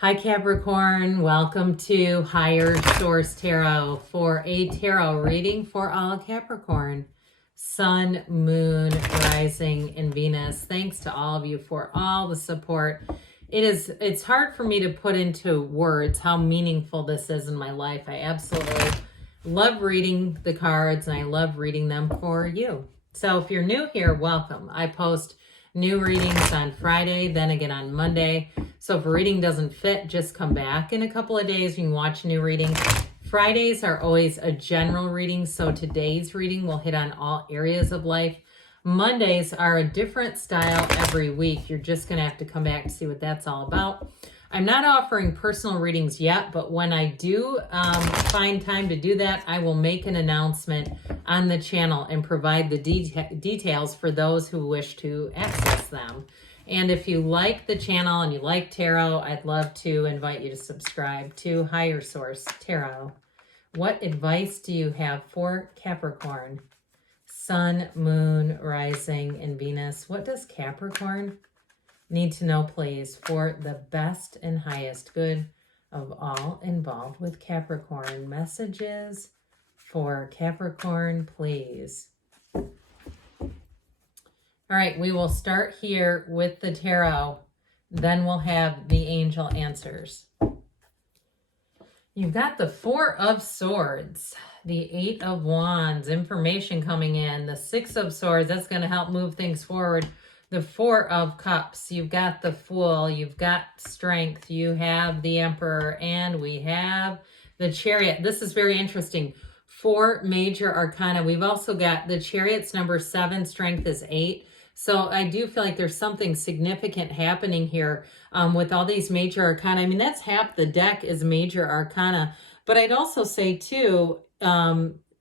Hi Capricorn, welcome to Higher Source Tarot for a tarot reading for all Capricorn. Sun, Moon, Rising, and Venus. Thanks to all of you for all the support. It's hard for me to put into words how meaningful this is in my life. I absolutely love reading the cards and I love reading them for you. So if you're new here, welcome. I post new readings on Friday, then again on Monday. So if a reading doesn't fit, just come back in a couple of days. You can watch a new reading. Fridays are always a general reading, so today's reading will hit on all areas of life. Mondays are a different style every week. You're just going to have to come back to see what that's all about. I'm not offering personal readings yet, but when I do find time to do that, I will make an announcement on the channel and provide the details for those who wish to access them. And if you like the channel and you like tarot, I'd love to invite you to subscribe to Higher Source Tarot. What advice do you have for Capricorn? Sun, Moon, Rising, and Venus. What does Capricorn need to know, please, for the best and highest good of all involved with Capricorn? Messages for Capricorn, please. All right, we will start here with the tarot. Then we'll have the angel answers. You've got the Four of Swords, the Eight of Wands, information coming in, the Six of Swords, that's going to help move things forward. The Four of Cups, you've got the Fool, you've got Strength, you have the Emperor, and we have the Chariot. This is very interesting. 4 major arcana. We've also got the Chariot's number 7, Strength is 8. So I do feel like there's something significant happening here with all these major arcana. I mean, that's half the deck is major arcana. But I'd also say, too,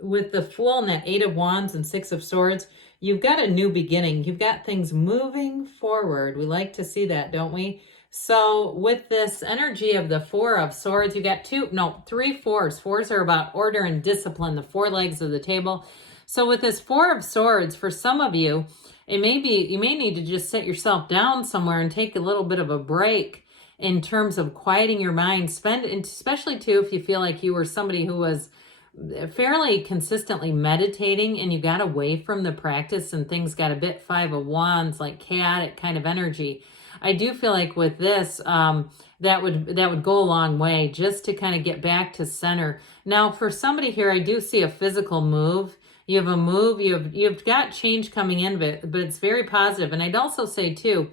with the Fool and that 8 of Wands and 6 of Swords, you've got a new beginning. You've got things moving forward. We like to see that, don't we? So with this energy of the 4 of Swords, you got 3 fours. Fours are about order and discipline, the 4 legs of the table. So with this 4 of Swords, for some of you, it may be, you may need to just sit yourself down somewhere and take a little bit of a break in terms of quieting your mind. Especially too, if you feel like you were somebody who was fairly consistently meditating and you got away from the practice and things got a bit 5 of Wands, like chaotic kind of energy. I do feel like with this, that would go a long way just to kind of get back to center. Now, for somebody here, I do see a physical move. You have a move, you've got change coming in, but it's very positive. And I'd also say too,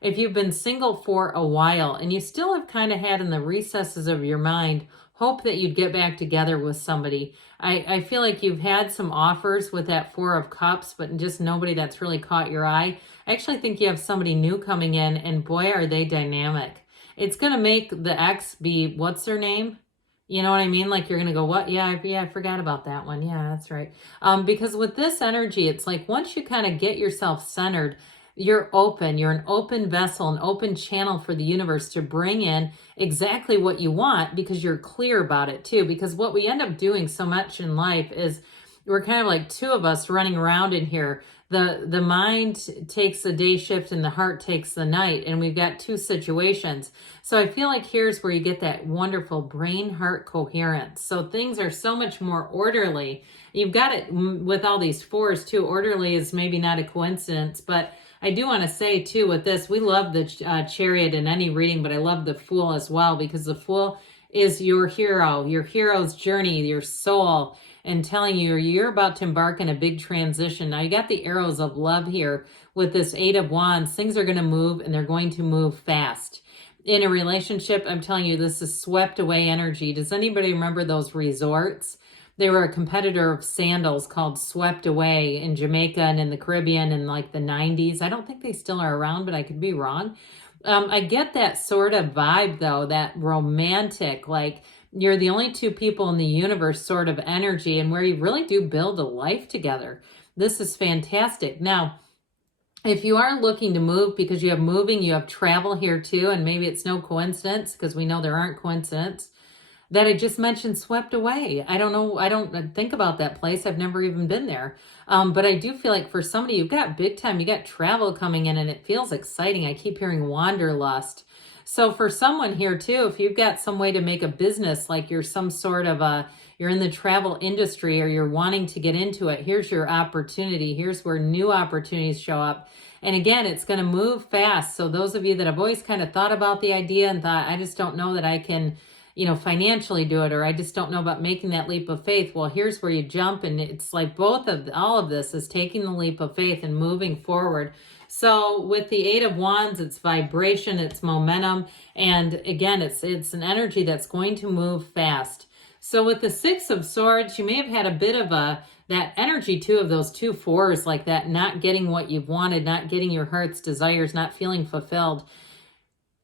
if you've been single for a while and you still have kind of had in the recesses of your mind, hope that you'd get back together with somebody. I feel like you've had some offers with that 4 of Cups, but just nobody that's really caught your eye. I actually think you have somebody new coming in, and boy, are they dynamic. It's going to make the ex be, what's their name? You know what I mean? Like you're going to go, what? Yeah, I forgot about that one. Yeah, that's right. Because with this energy, it's like once you kind of get yourself centered, you're open. You're an open vessel, an open channel for the universe to bring in exactly what you want because you're clear about it too. Because what we end up doing so much in life is we're kind of like 2 of us running around in here. The mind takes the day shift and the heart takes the night, and we've got 2 situations. So I feel like here's where you get that wonderful brain-heart coherence. So things are so much more orderly. You've got it with all these 4s too. Orderly is maybe not a coincidence, but I do want to say too with this, we love the Chariot in any reading, but I love the Fool as well because the Fool is your hero, your hero's journey, your soul, and telling you you're about to embark on a big transition. Now you got the arrows of love here with this 8 of Wands. Things are going to move and they're going to move fast. In a relationship, I'm telling you, this is swept away energy. Does anybody remember those resorts? They were a competitor of sandals called Swept Away in Jamaica and in the Caribbean in like the 90s. I don't think they still are around, but I could be wrong. I get that sort of vibe though, that romantic, like you're the only 2 people in the universe sort of energy, and where you really do build a life together. This is fantastic. Now, if you are looking to move because you have moving, you have travel here too, and maybe it's no coincidence because we know there aren't coincidences that I just mentioned Swept Away. I don't know. I don't think about that place. I've never even been there. But I do feel like for somebody, you've got big time, you got travel coming in and it feels exciting. I keep hearing wanderlust. So for someone here too, if you've got some way to make a business, like you're some sort of you're in the travel industry or you're wanting to get into it, here's your opportunity. Here's where new opportunities show up. And again, it's going to move fast. So those of you that have always kind of thought about the idea and thought, I just don't know that I can, financially do it, or I just don't know about making that leap of faith. Well, here's where you jump, and it's like all of this is taking the leap of faith and moving forward. So with the Eight of Wands, it's vibration, it's momentum, and again, it's an energy that's going to move fast. So with the Six of Swords, you may have had a bit of that energy too of those 2 4s, like that, not getting what you've wanted, not getting your heart's desires, not feeling fulfilled.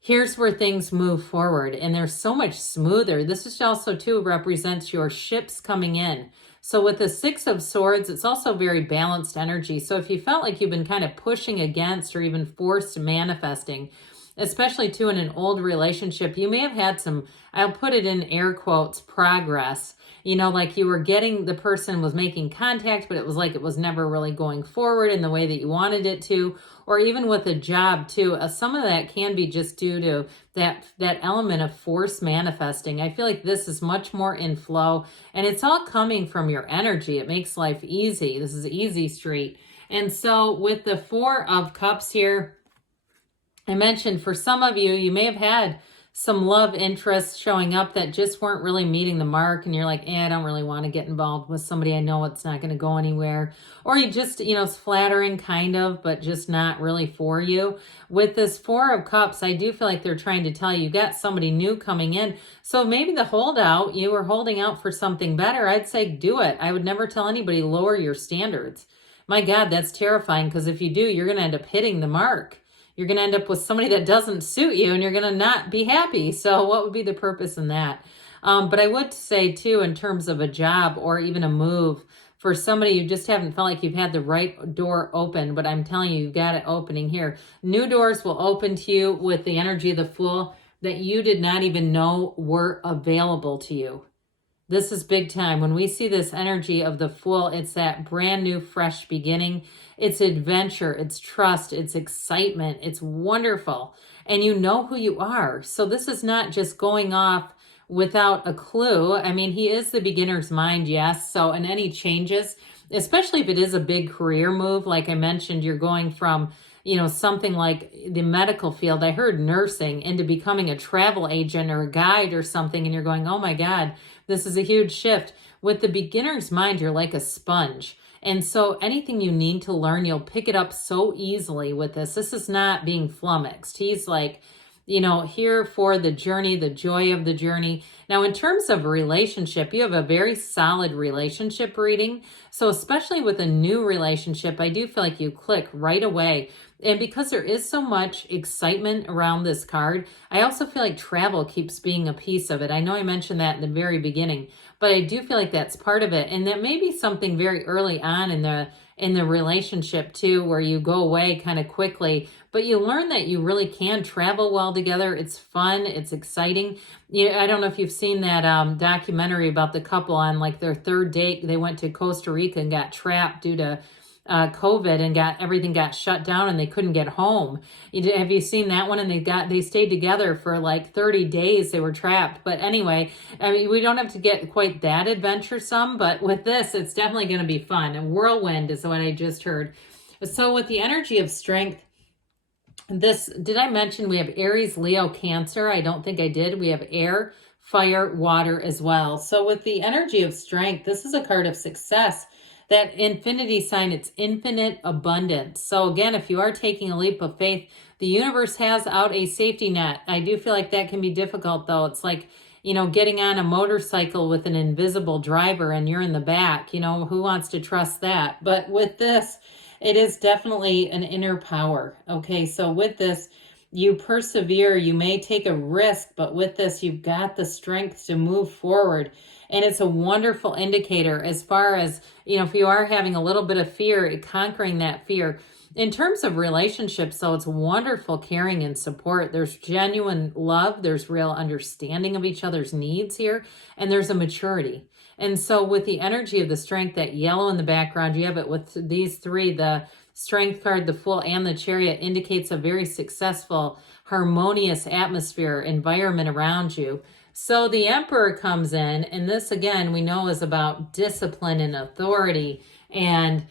Here's where things move forward, and they're so much smoother. This is also too represents your ships coming in. So with the Six of Swords, it's also very balanced energy. So if you felt like you've been kind of pushing against or even forced manifesting, especially too in an old relationship, you may have had some, I'll put it in air quotes, progress. Like you were getting, the person was making contact, but it was like it was never really going forward in the way that you wanted it to. Or even with a job too, some of that can be just due to that element of force manifesting. I feel like this is much more in flow, and it's all coming from your energy. It makes life easy. This is easy street. And so with the Four of Cups here, I mentioned for some of you, you may have had some love interests showing up that just weren't really meeting the mark, and you're like, I don't really want to get involved with somebody. I know it's not going to go anywhere. Or you just, it's flattering kind of, but just not really for you. With this Four of Cups, I do feel like they're trying to tell you got somebody new coming in. So maybe the holdout, you were holding out for something better. I'd say do it. I would never tell anybody lower your standards. My God, that's terrifying, because if you do, you're going to end up hitting the mark. You're going to end up with somebody that doesn't suit you, and you're going to not be happy. So what would be the purpose in that? But I would say too, in terms of a job or even a move, for somebody you just haven't felt like you've had the right door open, but I'm telling you, you've got it opening here. New doors will open to you with the energy of the Fool that you did not even know were available to you. This is big time. When we see this energy of the Fool, it's that brand new, fresh beginning. It's adventure, it's trust, it's excitement, it's wonderful. And you know who you are. So this is not just going off without a clue. I mean, he is the beginner's mind, yes. So in any changes, especially if it is a big career move, like I mentioned, you're going from, something like the medical field, I heard nursing, into becoming a travel agent or a guide or something, and you're going, oh my God, this is a huge shift. With the beginner's mind, you're like a sponge. And so anything you need to learn, you'll pick it up so easily with this. This is not being flummoxed. He's like, here for the journey, the joy of the journey. Now, in terms of a relationship, you have a very solid relationship reading. So especially with a new relationship, I do feel like you click right away. And because there is so much excitement around this card, I also feel like travel keeps being a piece of it. I know I mentioned that in the very beginning, but I do feel like that's part of it. And that may be something very early on in the relationship too, where you go away kind of quickly, but you learn that you really can travel well together. It's fun. It's exciting. I don't know if you've seen that documentary about the couple on like their third date. They went to Costa Rica and got trapped due to COVID, and everything got shut down and they couldn't get home. Have you seen that one? And they stayed together for like 30 days. They were trapped. But anyway, I mean, we don't have to get quite that adventuresome, but with this, it's definitely going to be fun. A whirlwind is what I just heard. So with the energy of strength, did I mention we have Aries, Leo, Cancer? I don't think I did. We have air, fire, water as well. So with the energy of strength, this is a card of success. That infinity sign, it's infinite abundance. So again, if you are taking a leap of faith, the universe has out a safety net. I do feel like that can be difficult though. It's like, getting on a motorcycle with an invisible driver and you're in the back, who wants to trust that? But with this, it is definitely an inner power. Okay, so with this, you persevere, you may take a risk, but with this, you've got the strength to move forward. And it's a wonderful indicator as far as, if you are having a little bit of fear, conquering that fear. In terms of relationships, though, it's wonderful caring and support. There's genuine love. There's real understanding of each other's needs here. And there's a maturity. And so with the energy of the strength, that yellow in the background, you have it with these three, the Strength card, the Fool, and the Chariot indicates a very successful, harmonious atmosphere, environment around you. So the Emperor comes in, and this, again, we know is about discipline and authority and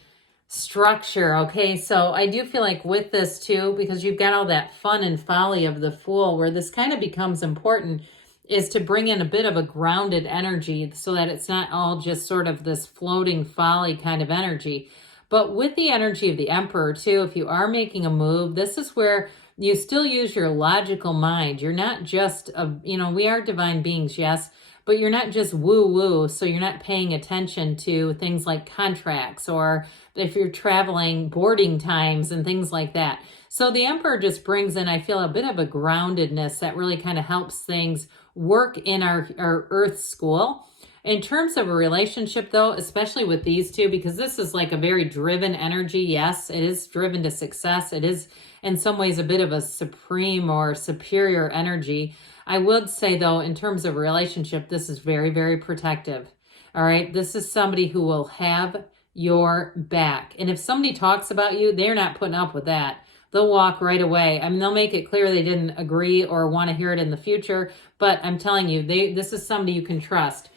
structure. Okay, so I do feel like with this too, because you've got all that fun and folly of the Fool, where this kind of becomes important, is to bring in a bit of a grounded energy so that it's not all just sort of this floating folly kind of energy. But with the energy of the Emperor too, if you are making a move, this is where you still use your logical mind. You're not just, we are divine beings, yes, but you're not just woo-woo, so you're not paying attention to things like contracts or if you're traveling, boarding times and things like that. So the Emperor just brings in, I feel, a bit of a groundedness that really kind of helps things work in our Earth school. In terms of a relationship, though, especially with these two, because this is like a very driven energy. Yes, it is driven to success. It is in some ways a bit of a supreme or superior energy. I would say, though, in terms of a relationship, this is very, very protective. All right, this is somebody who will have your back. And if somebody talks about you, they're not putting up with that. They'll walk right away. I mean, they'll make it clear they didn't agree or want to hear it in the future. But I'm telling you, this is somebody you can trust.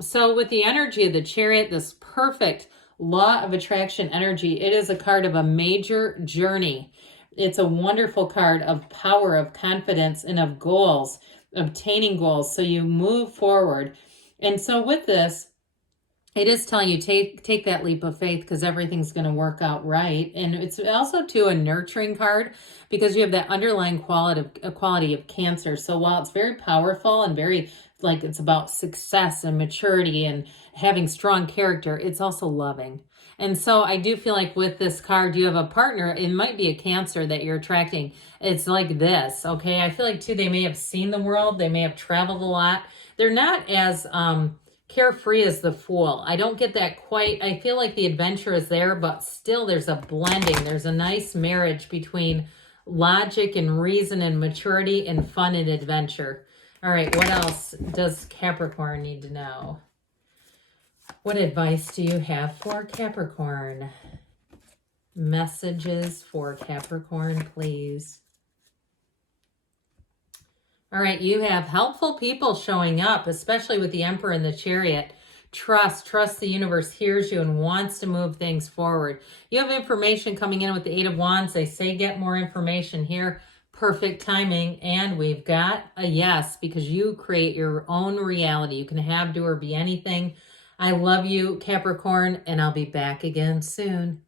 So with the energy of the Chariot, this perfect law of attraction energy, it is a card of a major journey. It's a wonderful card of power, of confidence, and of goals, obtaining goals. So you move forward. And so with this, it is telling you take that leap of faith because everything's going to work out right. And it's also too a nurturing card because you have that underlying quality of Cancer. So while it's very powerful and very like it's about success and maturity and having strong character, it's also loving. And so I do feel like with this card, you have a partner. It might be a Cancer that you're attracting. It's like this, okay? I feel like too, they may have seen the world. They may have traveled a lot. They're not as carefree as the Fool. I don't get that quite. I feel like the adventure is there, but still there's a blending. There's a nice marriage between logic and reason and maturity and fun and adventure. All right, what else does Capricorn need to know? What advice do you have for Capricorn? Messages for Capricorn, please. All right, you have helpful people showing up, especially with the Emperor and the Chariot. Trust the universe hears you and wants to move things forward. You have information coming in with the Eight of Wands. They say get more information here. Perfect timing. And we've got a yes, because you create your own reality. You can have, do, or be anything. I love you, Capricorn, and I'll be back again soon.